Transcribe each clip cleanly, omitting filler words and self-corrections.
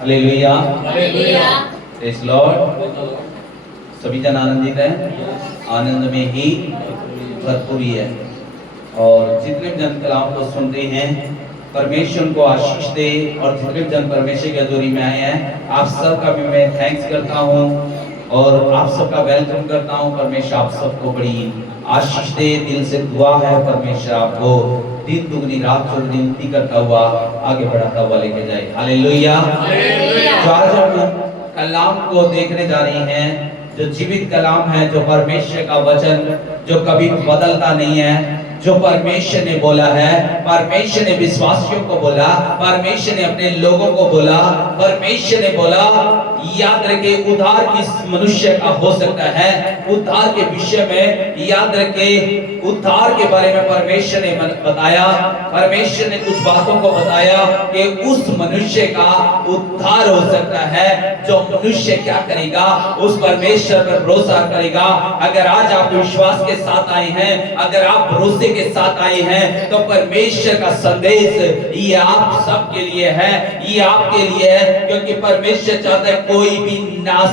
Hallelujah, hallelujah. Praise Lord. सभी जन आनंदित हैं, आनंद में ही भरपूरी है। और जितने भी जन कलाम को सुनते हैं, परमेश्वर को आशीष दे। और जितने भी जन परमेश्वर की हजूरी में आए हैं, आप सबका भी मैं थैंक्स करता हूँ और आप सबका वेलकम करता हूँ। परमेश्वर आप सबको बड़ी आशीष दे। दिल से दुआ है परमेश्वर आपको दिन दुगनी रात चौगुनी उन्नति करता हुआ आगे बढ़ाता हुआ लेके जाए। हालेलुया। तो आज हम कलाम को देखने जा रहे हैं, जो जीवित कलाम है, जो परमेश्वर का वचन जो कभी बदलता नहीं है, जो परमेश्वर ने बोला है, परमेश्वर ने विश्वासियों को बोला, परमेश्वर ने अपने लोगों को बोला, परमेश्वर ने बोला। याद रखे, उद्धार किस मनुष्य का हो सकता है। उद्धार के विषय में याद रखे, उद्धार के बारे में परमेश्वर ने बताया। परमेश्वर ने कुछ बातों को बताया कि उस मनुष्य का उद्धार हो सकता है जो मनुष्य क्या करेगा, उस परमेश्वर पर भरोसा करेगा। अगर आज आप विश्वास के साथ आए हैं, अगर आप भरोसे के साथ आए हैं, तो परमेश्वर का संदेश ये आप सबके लिए है, ये आपके लिए है। क्योंकि परमेश्वर चाहता है कोई भी नाश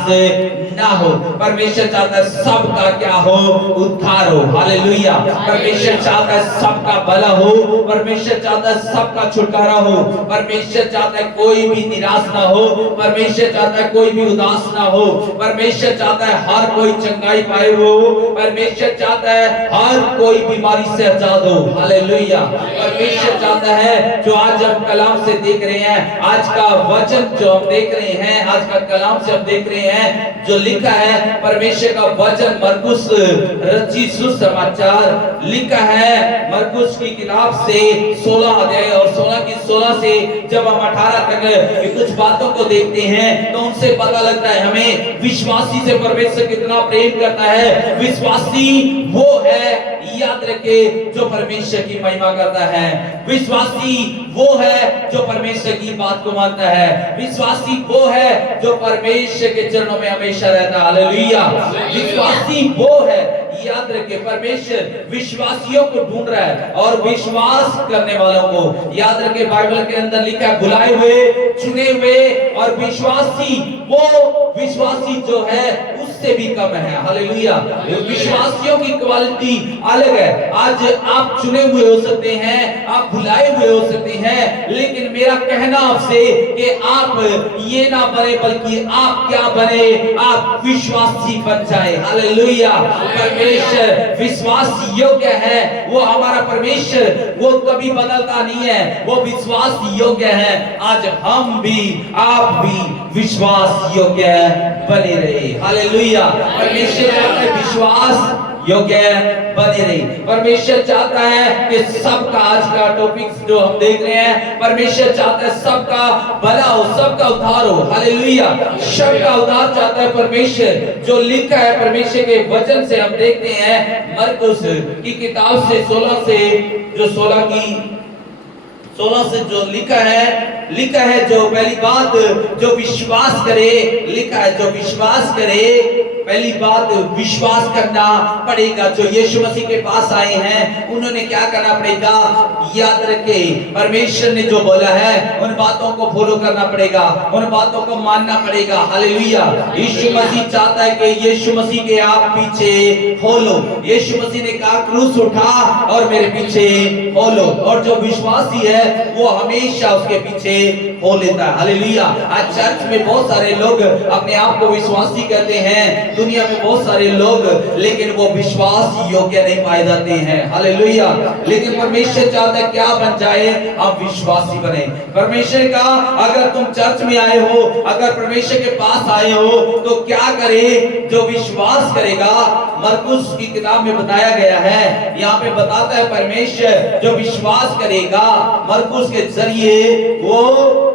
ना हो। परमेश्वर चाहता है सबका क्या हो, उद्धार हो। हालेलुया। परमेश्वर चाहता है सबका भला हो। परमेश्वर चाहता है सबका छुटकारा हो। परमेश्वर चाहता है कोई भी निराश ना हो। परमेश्वर चाहता है कोई भी उदास ना हो। परमेश्वर चाहता है हर कोई चंगाई पाए हो। परमेश्वर चाहता है हर कोई बीमारी से आजाद हो। हालेलुया। परमेश्वर चाहता है, जो आज हम कलाम से देख रहे हैं, आज का वचन जो हम देख रहे हैं, आज का कलाम से हम देख रहे हैं, जो लिखा है परमेश्वर का वचन, मरकुस रचित सुसमाचार लिखा है। मरकुस की किताब से 16 अध्याय और 16 की 16 से जब हम 18 तक कुछ बातों को देखते हैं, तो उनसे पता लगता है हमें विश्वासी से परमेश्वर कितना प्रेम करता है। विश्वासी वो है, याद रखे, जो परमेश्वर की महिमा करता है। विश्वासी वो है जो परमेश्वर की बात को मानता है। विश्वासी वो है जो परमेश्वर के चरणों में हमेशा रहता है। हालेलुया। विश्वासी वो है, याद रखे, परमेश्वर विश्वासियों को ढूंढ रहा है और विश्वास करने वालों को। याद रखे, बाइबल के अंदर लिखा है बुलाए हुए, चुने हुए और विश्वासी। वो विश्वासी जो है उससे भी कम है। हालेलुया। विश्वासियों की क्वालिटी अलग है। आज आप चुने हुए हो सकते हैं, आप बुलाए हुए हो सकते हैं, लेकिन मेरा कहना आपसे कि आप ये ना बने, बल्कि आप क्या बने, आप विश्वासी बन जाए। हालेलुया। परमेश्वर विश्वास योग्य है। वो हमारा परमेश्वर, वो कभी बदलता नहीं है, वो विश्वास योग्य है। आज हम भी, आप भी विश्वास योग्य बने रहे। हालेलुया। परमेश्वर अपने विश्वास योग्य बने रहे। परमेश्वर चाहता है कि सबका, आज का टॉपिक जो हम देख रहे हैं, परमेश्वर चाहता है सबका भला हो, सबका उद्धार हो। हालेलुया। सबका उद्धार चाहता है परमेश्वर। जो लिखा है परमेश्वर के वचन से हम देखते हैं, मरकुस की किताब से 16 से, जो 16 से जो लिखा है, जो पहली बात जो विश्वास करे, लिखा है जो विश्वास करे, पहली बात विश्वास करना पड़ेगा। जो यीशु मसीह के पास आए हैं, उन्होंने क्या करना पड़ेगा, याद रखे, परमेश्वर ने जो बोला है उन बातों को फॉलो करना पड़ेगा, उन बातों को मानना पड़ेगा। हालेलुया। यीशु मसीह चाहता है कि यीशु मसीह के आप पीछे हो लो। यीशु मसीह ने कहा क्रूस उठा और मेरे पीछे हो लो। और जो विश्वासी है वो हमेशा उसके पीछे हो लेता है। हालेलुया। आज चर्च में बहुत सारे लोग अपने आप को विश्वासी कहते हैं, दुनिया में बहुत सारे लोग, लेकिन वो विश्वास योग्य नहीं पाए जाते हैं। हालेलुया। लेकिन परमेश्वर चाहता है क्या बन जाए, आप विश्वासी बने। परमेश्वर का, अगर तुम चर्च में आए हो, अगर परमेश्वर के पास आए हो, तो क्या करे, जो विश्वास करेगा। मरकुस की किताब में बताया गया है, यहाँ पे बताता है परमेश्वर जो विश्वास करेगा मरकुस के जरिए, वो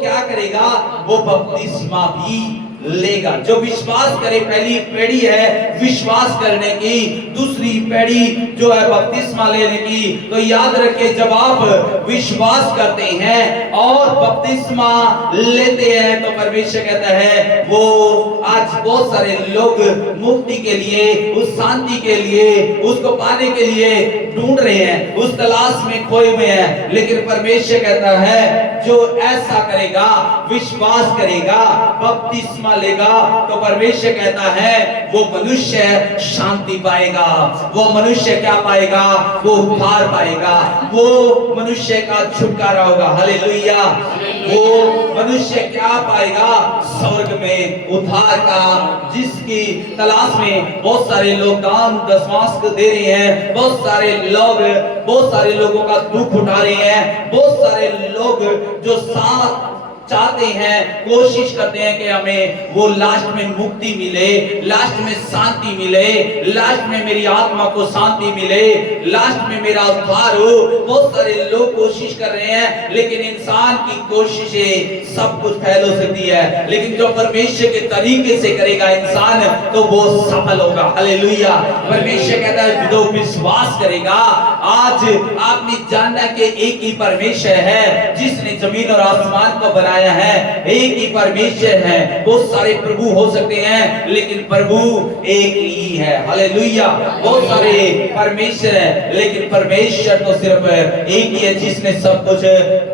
क्या करेगा, वो बपतिस्मा भी लेगा। जो विश्वास करे, पहली पीढ़ी है विश्वास करने की, दूसरी पीढ़ी जो है बपतिस्मा लेने की। तो याद रखिए, जब आप विश्वास करते हैं और बपतिस्मा लेते हैं तो परमेश्वर कहता है वो आज बहुत सारे लोग मुक्ति के लिए, उस शांति के लिए, उसको पाने के लिए ढूंढ रहे हैं, उस तलाश में खोए हुए हैं। लेकिन परमेश्वर कहता है जो ऐसा करेगा, विश्वास करेगा, बपतिस्मा लेगा, तो परमेश्वर कहता है वो मनुष्य शांति पाएगा, वो मनुष्य क्या पाएगा, वो उद्धार पाएगा, वो मनुष्य का छुटकारा होगा। हालेलुया। वो मनुष्य क्या पाएगा, स्वर्ग में उद्धार का, जिसकी तलाश में बहुत सारे लोग दान दशमांश दे रहे हैं, बहुत सारे लोगों का दुख उठा रहे हैं, बहुत सारे लोग जो साथ चाहते हैं, कोशिश करते हैं कि हमें वो लास्ट में मुक्ति मिले, लास्ट में शांति मिले, लास्ट में मेरी आत्मा को शांति मिले, लास्ट में मेरा उद्धार हो। बहुत सारे लोग कोशिश कर रहे हैं, लेकिन इंसान की कोशिशें सब कुछ फैल हो सकती है, लेकिन जो परमेश्वर के तरीके से करेगा इंसान तो वो सफल होगा। हालेलुया। परमेश्वर कहता है जो विश्वास करेगा, आज आपने जानना कि एक ही परमेश्वर है जिसने जमीन और आसमान को बनाया है, एक ही परमेश्वर है। बहुत सारे प्रभु हो सकते हैं, लेकिन प्रभु एक ही है। हालेलुया। बहुत सारे परमेश्वर हैं, लेकिन परमेश्वर तो सिर्फ एक ही है जिसने सब कुछ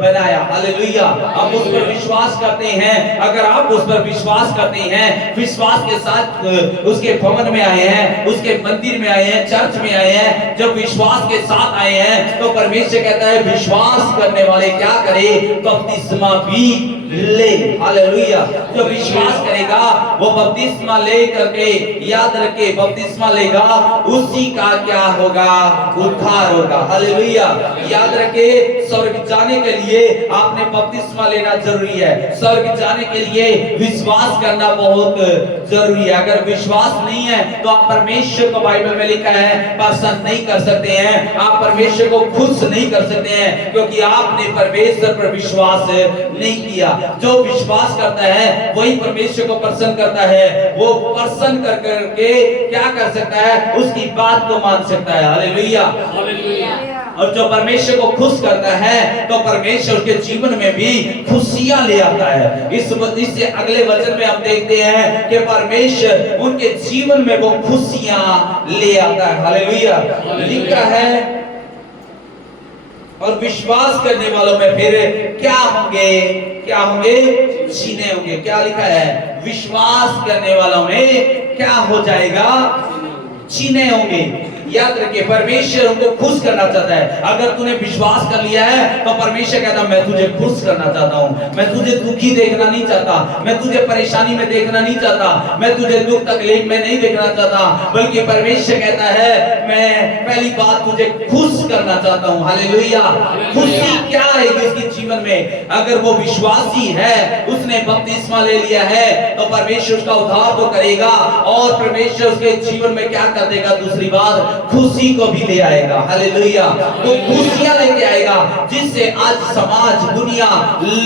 बनाया। हालेलुया। आप उस पर विश्वास करते हैं, अगर आप उस पर विश्वास करते हैं, विश्वास के साथ उसके भवन में आए हैं, उसके मंदिर में आए हैं, चर्च में आए हैं, जब विश्वास के साथ आए हैं तो परमेश्वर कहता है विश्वास करने वाले क्या करे, बपतिस्मा भी ले। हालेलुया। जो विश्वास करेगा वो बपतिस्मा ले करके, याद रखे, बपतिस्मा लेगा, उसी का क्या होगा, उद्धार होगा। हालेलुया। याद रखे, स्वर्ग जाने के लिए आपने बपतिस्मा लेना जरूरी है, स्वर्ग जाने के लिए विश्वास करना बहुत जरूरी है। अगर विश्वास नहीं है तो आप परमेश्वर को, बाइबल में लिखा है, पसंद नहीं कर सकते हैं, आप परमेश्वर को खुश नहीं कर सकते हैं, क्योंकि आपने परमेश्वर पर विश्वास नहीं किया। जो विश्वास करता है वही परमेश्वर को प्रसन्न करता है, वो प्रसन्न कर करके क्या कर सकता है, उसकी बात को मान सकता है। हालेलुया। और जो परमेश्वर को खुश करता है तो परमेश्वर के जीवन में भी खुशियां ले आता है। इससे अगले वचन में हम देखते हैं कि परमेश्वर उनके जीवन में वो खुशियां ले आता है। हालेलुया। लिखा है और विश्वास करने वालों में फिर क्या होंगे, क्या होंगे, चीने होंगे। क्या लिखा है, विश्वास करने वालों में क्या हो जाएगा, चीने होंगे। याद रखिए, परमेश्वर उनको खुश करना चाहता है। अगर तूने विश्वास कर लिया है तो परमेश्वर कहता है मैं तुझे खुश करना चाहता हूँ, मैं तुझे दुखी देखना नहीं चाहता, मैं तुझे परेशानी में देखना नहीं चाहता, मैं तुझे दुख तकलीफ में नहीं देखना चाहता, बल्कि परमेश्वर कहता है मैं पहली बात तुझे खुश करना चाहता हूँ। हालेलुया। खुशी क्या है इसके जीवन में, अगर वो विश्वासी है, उसने बपतिस्मा ले लिया है, तो परमेश्वर उसका उद्धार तो करेगा और परमेश्वर उसके जीवन में क्या कर देगा, दूसरी बात खुशी को भी ले आएगा। हालेलुया। तो खुशियां लेके आएगा, जिससे आज समाज, दुनिया,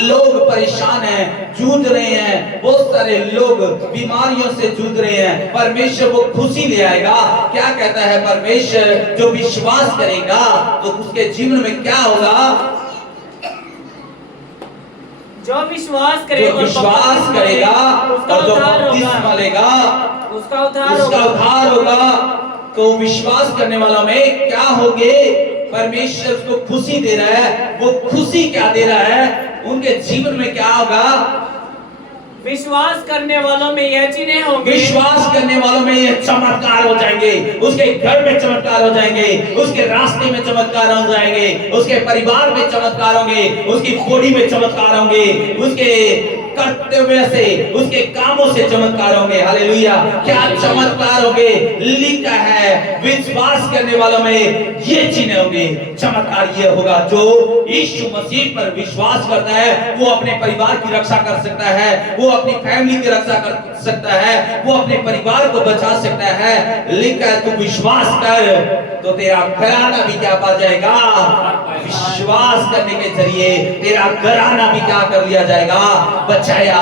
लोग परेशान हैं, जूझ रहे हैं, बहुत सारे लोग बीमारियों से जूझ रहे हैं, परमेश्वर वो खुशी ले आएगा। क्या कहता है परमेश्वर, जो विश्वास करेगा तो उसके जीवन में क्या होगा, जो विश्वास करेगा और जो बपतिस्मा लेगा उसका उद्धार होगा। तो विश्वास करने वालों में क्या होंगे, परमेश्वर उसको खुशी दे रहा है। वो खुशी क्या दे रहा है, उनके जीवन में क्या होगा, विश्वास करने वालों में यह चीजें होंगी, विश्वास करने वालों में ये चमत्कार हो जाएंगे, उसके घर में चमत्कार हो जाएंगे, उसके रास्ते में चमत्कार हो जाएंगे, उसके परिवार में चमत्कार होंगे, उसकी बॉडी में चमत्कार होंगे, उसके कर्तव्य से, उसके कामों से चमत्कार होंगे। हालेलुया। क्या चमत्कार होंगे, लिखा है विश्वास करने वालों में ये चीजें होंगे। चमत्कार ये होगा, जो यीशु मसीह पर विश्वास करता है वो अपने परिवार की रक्षा कर सकता है, वो अपनी फैमिली की रक्षा कर सकता है, वो अपने परिवार को बचा सकता है। लिखा है तू विश्वास कर तो तो तेरा घराना भी क्या पा जाएगा? विश्वास करने के जरिए तेरा घराना भी क्या कर लिया जाएगा? बचाया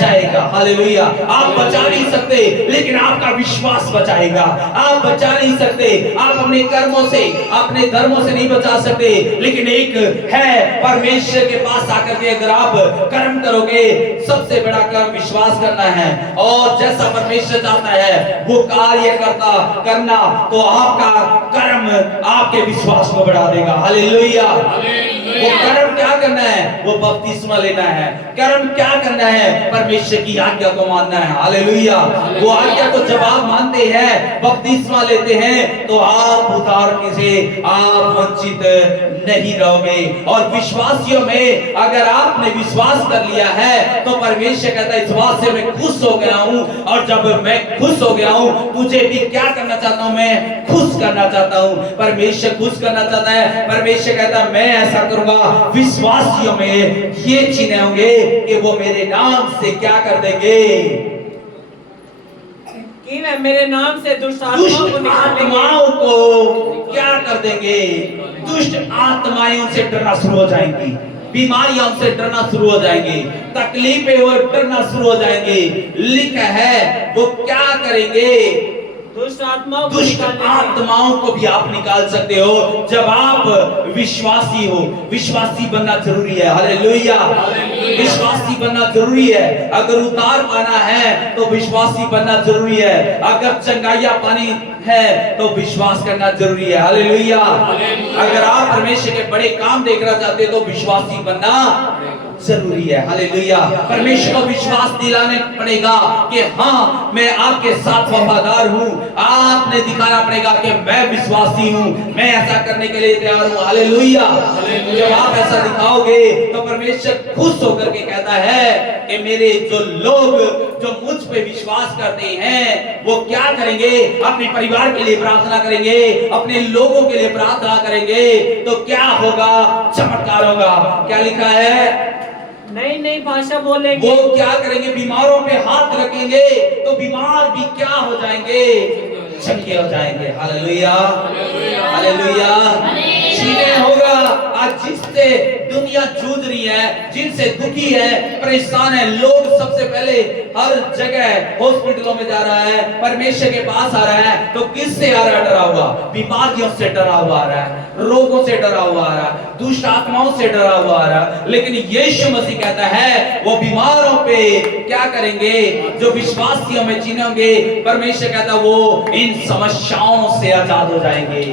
जाएगा। हालेलुया। आप बचा नहीं सकते, लेकिन आपका विश्वास बचाएगा। आप बचा नहीं सकते, आप अपने कर्मों से, अपने धर्मों से नहीं बचा सकते, लेकिन एक है परमेश्वर के पास आकर के अगर आप कर्म करोगे, सबसे बड़ा कर्म विश्वास करना है, और जैसा परमेश्वर चाहता है वो कार्य करना, तो आपका कर्म आपके विश्वास को बढ़ा देगा। हालेलुया। वो कर्म क्या करना है? वो बपतिस्मा लेना है। कर्म क्या करना है? परमेश्वर की आज्ञा को मानना है। हालेलुया। वो आज्ञा को जब आप मानते हैं, बपतिस्मा लेते हैं, तो आप उद्धार से आप वंचित नहीं रहोगे। और विश्वासियों में अगर आपने विश्वास कर लिया है, तो परमेश्वर कहता है इस बात से मैं खुश हो गया हूं, और जब मैं खुश हो गया हूं, तुझे भी क्या करना चाहता हूं? मैं खुश करना चाहता हूं। परमेश्वर खुश करना चाहता है। परमेश्वर कहता है मैं ऐसा करूंगा, विश्वासियों में ये चिन्ह होंगे कि वो मेरे नाम से क्या कर देंगे? कि वे मेरे नाम से दुष्ट आत्माओं को निकाल देंगे। आत्माओं को क्या कर देंगे? दुष्ट आत्माएं उनसे डरना शुरू हो जाएंगी, बीमारियां उनसे डरना शुरू हो जाएंगी, तकलीफें वो डरना शुरू हो जाएंगी। लिखा है वो क्या करेंगे? दुष्ट आत्माओं को भी आप निकाल सकते हो जब आप विश्वासी हो। विश्वासी बनना जरूरी है। हालेलुया। विश्वासी बनना जरूरी है। अगर उद्धार पाना है तो विश्वासी बनना जरूरी है। अगर चंगाइयां पानी है तो विश्वास करना जरूरी है। हालेलुया। अगर आप परमेश्वर के बड़े काम देखना चाहते हो तो विश्वासी बनना जरूरी है। हालेलुया। परमेश्वर को विश्वास दिलाने पड़ेगा कि हाँ मैं आपके साथ वफादार हूँ। आपने दिखाना पड़ेगा कि मैं विश्वासी हूँ, मैं ऐसा करने के लिए तैयार हूँ। हालेलुया। जब आप ऐसा दिखाओगे तो परमेश्वर खुश होकर के कहता है कि मेरे जो लोग जो मुझ पे विश्वास करते हैं वो क्या करेंगे? अपने परिवार के लिए प्रार्थना करेंगे, अपने लोगों के लिए प्रार्थना करेंगे, तो क्या होगा? चमत्कार होगा। क्या लिखा है? नई नई भाषा बोलेंगे। वो क्या करेंगे? बीमारों पे हाथ रखेंगे तो बीमार भी क्या हो जाएंगे? चंगे हो जाएंगे। हालेलुया। हालेलुया। चीजें होगा आज जिससे दुनिया जूझ रही है, जिनसे दुखी है, परेशान है, लोग सबसे पहले हर जगह हॉस्पिटलों में जा रहा है, परमेश्वर के पास आ रहा है, तो किससे आ रहा है? डरा हुआ, बीमारियों से डरा हुआ आ रहा है, रोगों से डरा हुआ आ रहा है, दुष्ट आत्माओं से डरा हुआ आ रहा है। लेकिन यीशु मसीह कहता है वो बीमारों पे क्या करेंगे? जो विश्वासियों में चिन्होंगे, परमेश्वर कहता है वो इन समस्याओं से आजाद हो जाएंगे।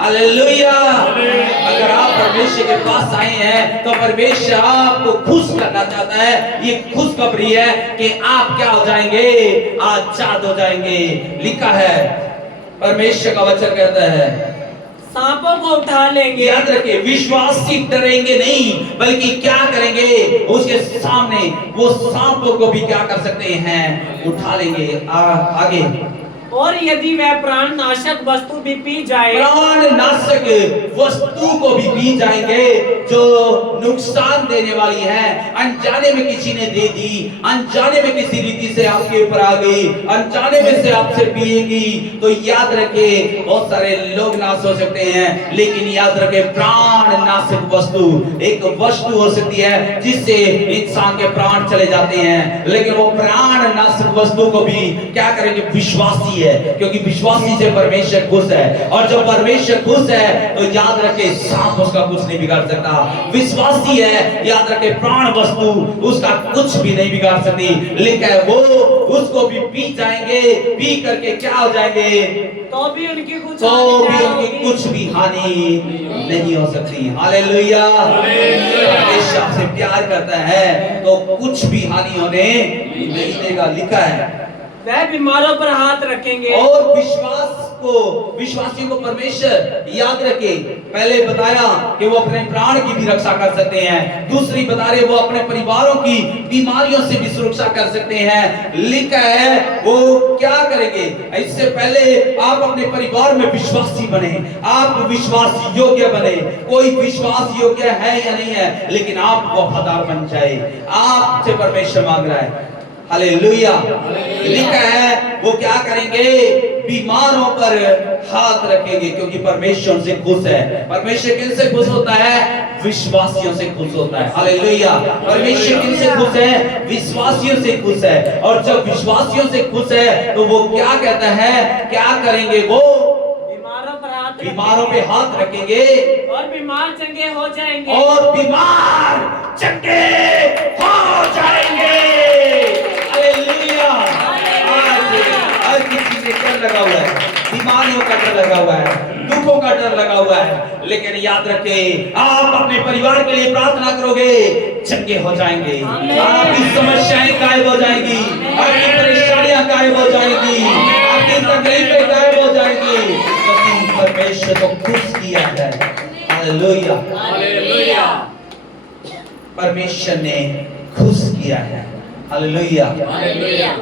हालेलुया। अगर आप परमेश्वर के पास आए हैं तो परमेश्वर आपको खुश करना चाहता है। ये खुशखबरी है कि आप क्या हो जाएंगे? आजाद हो जाएंगे। लिखा है, परमेश्वर का वचन कहता है सांपों को उठा लेंगे। याद रखिए, विश्वासी डरेंगे नहीं, बल्कि क्या करेंगे? उसके सामने वो सांपों को भी क्या कर सकते हैं? उठा लेंगे। आगे, और यदि वह प्राण नाशक वस्तु भी पी जाए, प्राण नाशक वस्तु को भी पी जाएंगे जो नुकसान देने वाली है, अनजाने में किसी ने दे दी, अनजाने में किसी रीति से आपके ऊपर आ गई, अनजाने में से आपसे पिएगी, तो याद रखे बहुत सारे लोग नाश हो सकते हैं, लेकिन याद रखे प्राण नाशक वस्तु एक वस्तु हो सकती है जिससे इंसान के प्राण चले जाते हैं, लेकिन वो प्राण नाशक वस्तु को भी क्या करेंगे? विश्वासी है, क्योंकि विश्वासी से परमेश्वर खुश है, और जब परमेश्वर खुश है तो याद रखे सांप उसका कुछ नहीं बिगाड़ सकता। विश्वासी है, याद रखे प्राण वस्तु उसका कुछ भी नहीं बिगाड़ सकती। लिखा है वो उसको भी पी जाएंगे, पी करके क्या हो जाएंगे? तो भी उनकी कुछ भी हानि नहीं हो सकती। हालेलुया। परमेश्वर आपसे प्यार करता है तो कुछ भी हानि होने नहीं देगा। लिखा है वह बीमारों पर हाथ रखेंगे। और विश्वासियों को परमेश्वर याद रखे, पहले बताया कि वो अपने प्राण की भी रक्षा कर सकते हैं, दूसरी बता रहे वो अपने परिवारों की बीमारियों से भी सुरक्षा कर सकते हैं। लिखा है वो क्या करेंगे? इससे पहले आप अपने परिवार में विश्वासी बने, आप विश्वास योग्य बने। कोई विश्वास योग्य है या नहीं है, लेकिन आप वफादार बन जाए, आपसे परमेश्वर मांग रहा है। हालेलुया। लिखा है वो क्या करेंगे? बीमारों पर हाथ रखेंगे, क्योंकि परमेश्वर से खुश है। परमेश्वर किनसे खुश होता है? विश्वासियों से खुश होता है। हालेलुया। परमेश्वर किनसे खुश है? विश्वासियों से खुश है। और जब विश्वासियों से खुश है तो वो क्या कहता है? क्या करेंगे? वो बीमारों पे हाथ रखेंगे और बीमार चंगे हो जाएंगे। और बीमार चंगे हो जाएंगे। हालेलुया। हर किसी से डर लगा हुआ है, बीमारियों का डर लगा हुआ है, दुखों का डर लगा हुआ है, लेकिन याद रखें, आप अपने परिवार के लिए प्रार्थना करोगे, चंगे हो जाएंगे। आपकी समस्याएं गायब हो जाएंगी, आपकी परेशानियां गायब हो जाएंगी, आपकी तकलीफें गायब हो जाएंगी, क्योंकि परमेश्वर को खुश किया है। हालेलुया। हालेलुया। परमेश्वर ने खुश किया है। हालेलुया। हालेलुया।